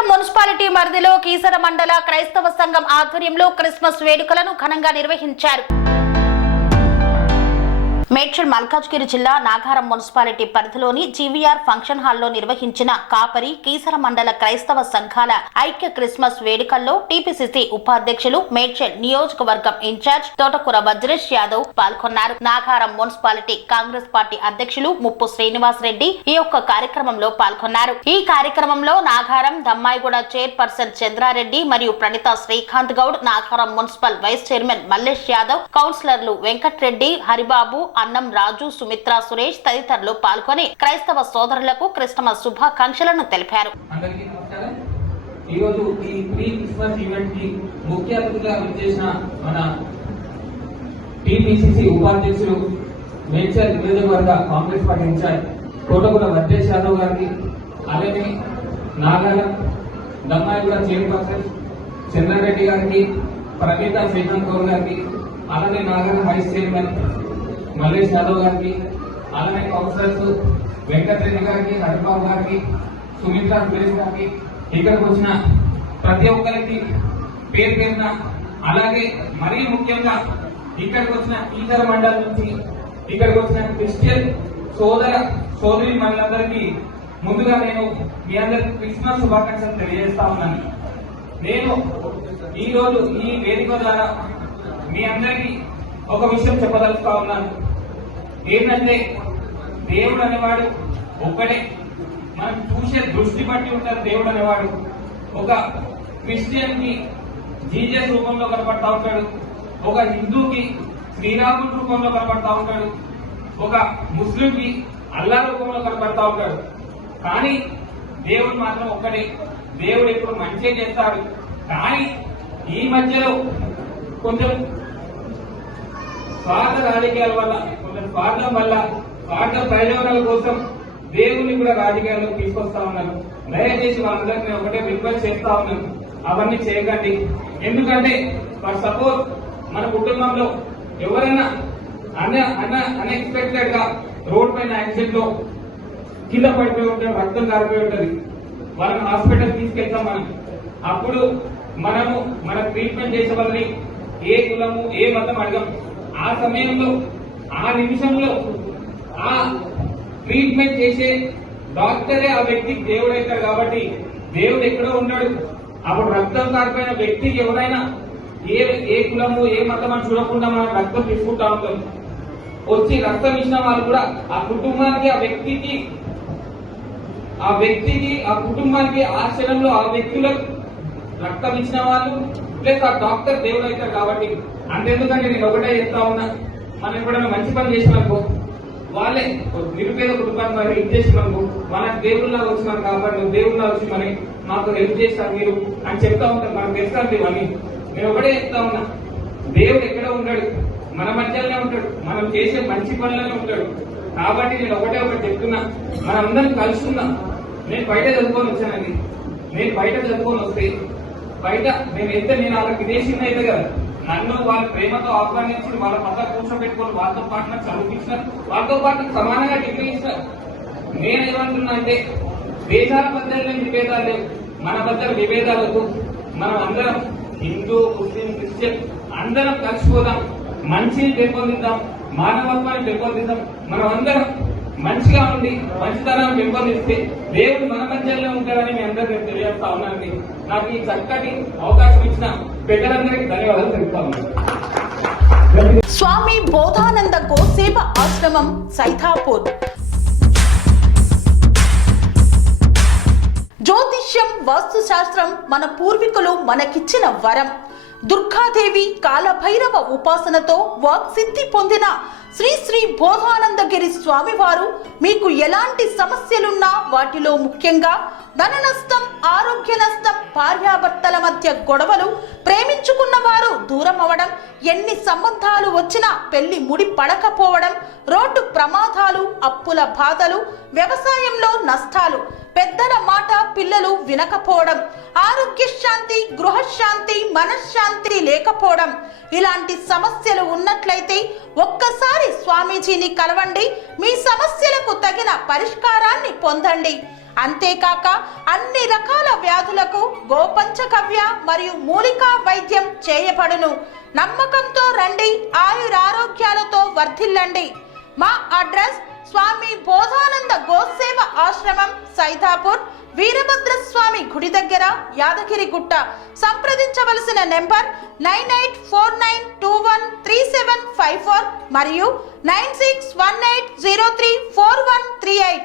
Nagaram municipality పరిధిలో కీసర మండల క్రైస్తవ సంఘం ఆధ్వర్యంలో క్రిస్మస్ వేడుకలను ఘనంగా నిర్వహించారు. మేడ్చల్ మల్కాజ్గిరి జిల్లా నాగారం మున్సిపాలిటీ పరిధిలోని జీవీఆర్ ఫంక్షన్ హాల్లో నిర్వహించిన కాపరి కీసర మండల క్రైస్తవ సంఘాల ఐక్య క్రిస్మస్ వేడుకల్లో టీపీసీసీ ఉపాధ్యక్షులు మేడ్చల్ నియోజకవర్గం ఇన్ఛార్జ్ తోటకూర వజ్రేష్ యాదవ్ పాల్గొన్నారు. నాగారం మున్సిపాలిటీ కాంగ్రెస్ పార్టీ అధ్యక్షులు ముప్పు శ్రీనివాస్ రెడ్డి ఈ యొక్క కార్యక్రమంలో పాల్గొన్నారు. ఈ కార్యక్రమంలో నాగారం దమ్మాయిగూడ చైర్పర్సన్ చంద్రారెడ్డి మరియు Pranitha Srikanth Goud, Nagaram municipal vice chairman Mallesh Yadav, కౌన్సిలర్లు వెంకట్రెడ్డి, హరిబాబు, అన్నం రాజు, సుమిత్ర, సురేష్ తదితరులు పాల్గొని క్రైస్తవ సోదరులకు క్రిస్మస్ శుభాకాంక్షలను తెలిపారు. ముఖ్య అతిథిగా విచ్చేసిన మన టీపీసీసీ ఉపాధ్యక్షులు మేడ్చల్ నియోజకవర్గ కాంగ్రెస్ పార్టీ ఇన్ఛార్జ్ తోటకూర వజ్రేష్ యాదవ్ గారికి, అలాగే నాగారం దమ్మాయిగూడ చైర్పర్సన్ చంద్రారెడ్డి గారికి, ప్రణీత శ్రీకాంత్ గౌడ్ గారికి, అలాగే నాగారం వైస్ చైర్మన్ మల్లేష్ యాదవ్ గారికి, అలాగే కౌన్సిలర్స్ వెంకటరెడ్డి గారికి, హరిబాబు గారికి, సుమిత్ర సురేష్ గారికి, ఇక్కడికి వచ్చిన ప్రతి ఒక్కరికి పేరు పేరున, అలాగే మరీ ముఖ్యంగా ఇక్కడికి వచ్చిన కీసర మండలం నుంచి ఇక్కడికి వచ్చిన క్రిస్టియన్ సోదర సోదరి మనందరికీ ముందుగా నేను మీ అందరికి క్రిస్మస్ శుభాకాంక్షలు తెలియజేస్తా ఉన్నాను. నేను ఈరోజు ఈ వేదిక ద్వారా మీ అందరికీ ఒక విషయం చెప్పదలుచుతా ఉన్నాను. ఏంటంటే దేవుడు అనేవాడు ఒక్కడే. మనం చూసే దృష్టి బట్టి ఉంటారు దేవుడు అనేవాడు. ఒక క్రిస్టియన్ కి జీజస్ రూపంలో కనపడతా ఉంటాడు, ఒక హిందూకి శ్రీరాముడి రూపంలో కనపడతా ఉంటాడు, ఒక ముస్లిం కి అల్లా రూపంలో కనపడతా ఉంటాడు. కానీ దేవుడు మాత్రం ఒక్కడే. దేవుడు ఎప్పుడు మంచిగా చేస్తాడు. కానీ ఈ మధ్యలో కొంచెం స్వార్థ రాజకీయాల వల్ల, కొంచెం స్వార్థం వల్ల, స్వార్థ ప్రయోజనాల కోసం దేవుని కూడా రాజకీయాల్లో తీసుకొస్తా ఉన్నారు. దయచేసి వాళ్ళందరికీ ఒకటే రిక్వెస్ట్ చేస్తా ఉన్నాను, అవన్నీ చేయకండి. ఎందుకంటే ఫర్ సపోజ్ మన కుటుంబంలో ఎవరైనా అన్ఎక్స్పెక్టెడ్ గా రోడ్ పైన యాక్సిడెంట్ లో కింద పడిపోయి ఉంటే, రక్తం కారిపోయి ఉంటది, వాళ్ళని హాస్పిటల్ తీసుకెళ్తాం మనం. అప్పుడు మనము మన ట్రీట్మెంట్ చేసే వాళ్ళని ఏ కులము ఏ మతం అడగం. ఆ సమయంలో ఆ నిమిషంలో ఆ ట్రీట్మెంట్ చేసే డాక్టరే ఆ వ్యక్తికి దేవుడు అవుతాడు. కాబట్టి దేవుడు ఎక్కడో ఉన్నాడు. అప్పుడు రక్తం కారిపోయిన వ్యక్తికి ఎవరైనా ఏ కులము ఏ మతం అని చూడకుండా మనం రక్తం తీసుకుంటా ఉంటాం. వచ్చి రక్తం ఇచ్చిన వాళ్ళు కూడా ఆ కుటుంబానికి ఆ వ్యక్తికి ఆ కుటుంబానికి ఆ క్షణంలో ఆ వ్యక్తులకు రక్తం ఇచ్చిన వాళ్ళు ప్లస్ ఆ డాక్టర్ దేవుడు అవుతారు. కాబట్టి అంతెందుకంటే నేను ఒకటే చెప్తా ఉన్నా, మనం ఎప్పుడైనా మంచి పని చేసినాకో వాళ్ళే నిరుపేద కుటుంబాన్ని హెల్ప్ చేసినాము, మనకు దేవుళ్ళగా వచ్చినాను కాబట్టి దేవుళ్ళ వచ్చి మరి మాకు హెల్ప్ చేస్తారు మీరు అని చెప్తా ఉంటారు. మనకు తెలుస్తాను ఇవన్నీ. నేను ఒకటే చెప్తా ఉన్నా, దేవుడు ఎక్కడ ఉంటాడు? మన మధ్యలోనే ఉంటాడు, మనం చేసే మంచి పనులనే ఉంటాడు. కాబట్టి నేను ఒకటి చెప్తున్నా, మనందరం కలుసుకుందాం. నేను బయట చదువుకొని వచ్చానండి. నేను బయట చదువుకొని వస్తే బయట నేను వాళ్ళ విదేశీని అయితే కదా, నన్ను వాళ్ళ ప్రేమతో ఆహ్వానించి వాళ్ళ పక్క కూర్చోబెట్టుకొని వాళ్ళతో పాటు నాకు చదివించినారు, వాళ్ళతో పాటు సమానంగా డిగ్రీ ఇస్తారు. నేనేమంటున్నా అంటే దేశాల మధ్య విభేదాలు లేవు, మన మధ్య విభేదాలకు మనం అందరం హిందూ ముస్లిం క్రిస్టియన్ అందరం కలిసిపోదాం, మంచిని పెంపొందిద్దాం, మానవత్వాన్ని పెంపొందిద్దాం. మనం అందరం మంచిగా ఉండి మంచితనాన్ని పెంపొందిస్తే దేవుడు మన మధ్యలో ఉంటాడని మీ అందరూ నేను తెలియజేస్తా ఉన్నానండి. నాకు ఈ చక్కటి అవకాశం ఇచ్చిన పెద్దలందరికీ ధన్యవాదాలు తెలుపుతా ఉన్నాను. స్వామి బోధానంద గోసేవ ఆశ్రమం సైథాపూర్. జ్యోతిష్యం, వాస్తుశాస్త్రం మన పూర్వీకులు మనకిచ్చిన వరం. దుర్గాదేవి, కాలభైరవ ఉపాసనతో వాక్సిద్ధి పొందిన శ్రీ శ్రీ బోధానందగిరి స్వామివారు మీకు ఎలాంటి సమస్యలున్నా, వాటిలో ముఖ్యంగా ధన నష్టం, ఆరోగ్య నష్టం, భార్యాభర్తల మధ్య గొడవలు, ప్రేమించుకున్న వారు దూరం అవడం, ఎన్ని సంబంధాలు వచ్చినా పెళ్లి ముడి పడకపోవడం, రోడ్డు ప్రమాదాలు, అప్పుల బాధలు, వ్యవసాయంలో నష్టాలు, పెద్దల మాట పిల్లలు వినకపోవడం, ఆరోగ్య శాంతి, గృహశాంతి, మనశ్శాంతి లేకపోవడం, ఇలాంటి సమస్యలు ఉన్నట్లయితే ఒక్కసారి స్వామీజీని కలవండి. మీ సమస్యలకు తగిన పరిష్కారాన్ని పొందండి. అంతేకాక అన్ని రకాల వ్యాధులకు గోపంచగవ్య మరియు మూలికా వైద్యం చేయబడును. నమ్మకంతో రండి, ఆయురారోగ్యాలతో వర్ధిల్లండి. మా అడ్రస్ స్వామి బోధానంద గోసేవ ఆశ్రమం, సైదాపూర్, వీరభద్రస్వామి గుడి దగ్గర, యాదగిరిగుట్ట. సంప్రదించవలసిన నెంబర్ 9849213754 మరియు 9618034138.